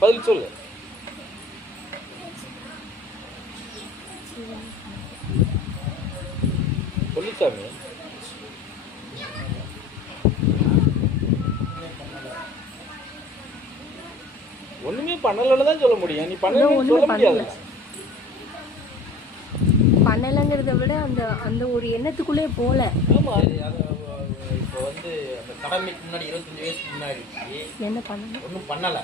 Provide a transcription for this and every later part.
பதில் சொல்லு. சொல்லு சாமி. ஒண்ணுமே பண்ணலன்னு தான் சொல்ல முடியும். நீ பண்ணலன்னு சொல்ல முடியாது பண்ணல. பண்ணலைங்கிறத விட அந்த அந்த ஒரு எண்ணத்துக்குள்ளே போல. இப்போ வந்து அந்த கடமைக்கு முன்னாடி இருபத்தஞ்சு வயசுக்கு முன்னாடி என்ன பண்ணணும்? ஒன்றும் பண்ணலை.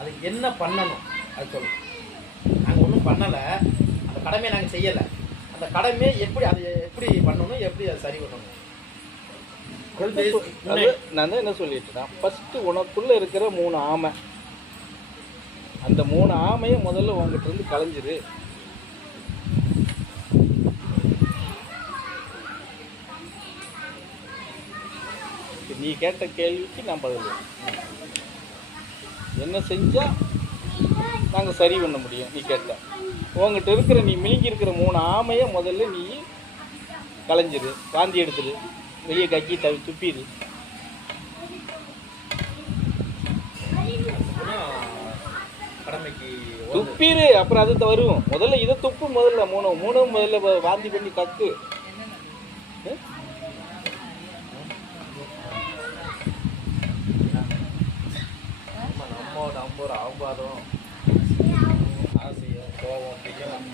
அது என்ன பண்ணணும்? அது சொல்லு. நாங்கள் ஒன்றும் பண்ணலை. அந்த கடமையை நாங்கள் செய்யலை. அந்த கடமையை எப்படி அதை எப்படி பண்ணணும்? எப்படி அதை சரி பண்ணணும்? நான் தான் என்ன சொல்லிட்டேன்னா ஃபஸ்ட்டு உனக்குள்ள இருக்கிற மூணு ஆமை. அந்த மூணு ஆமையை முதல்ல உங்ககிட்ட இருந்து கலைஞ்சிரு. நீ கேட்ட கேள்விக்கு நான் பதில். என்ன செஞ்சா நாங்கள் சரி பண்ண முடியும் நீ கேட்ட உங்ககிட்ட இருக்கிற நீ மிழுங்கி இருக்கிற மூணு ஆமையை முதல்ல நீ கலைஞ்சிரு காந்தி எடுத்துரு வெளியே கக்கி தவி துப்பிடு துப்பிடு அப்புறம் அது வரும். முதல்ல இதை துப்பு முதல்ல மூணு மூணு முதல்ல வாந்தி பண்ணி கக்கு. ரொம்ப ஒரு ஆபாதம் ஆசையும் கோபம் பிரியம்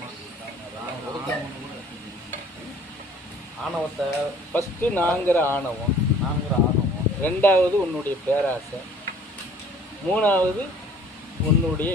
ஆணவத்தை ஃபஸ்ட்டு நாங்கிற ஆணவம் நாங்கிற ஆணவம். ரெண்டாவது உன்னுடைய பேராசை மூணாவது உன்னுடைய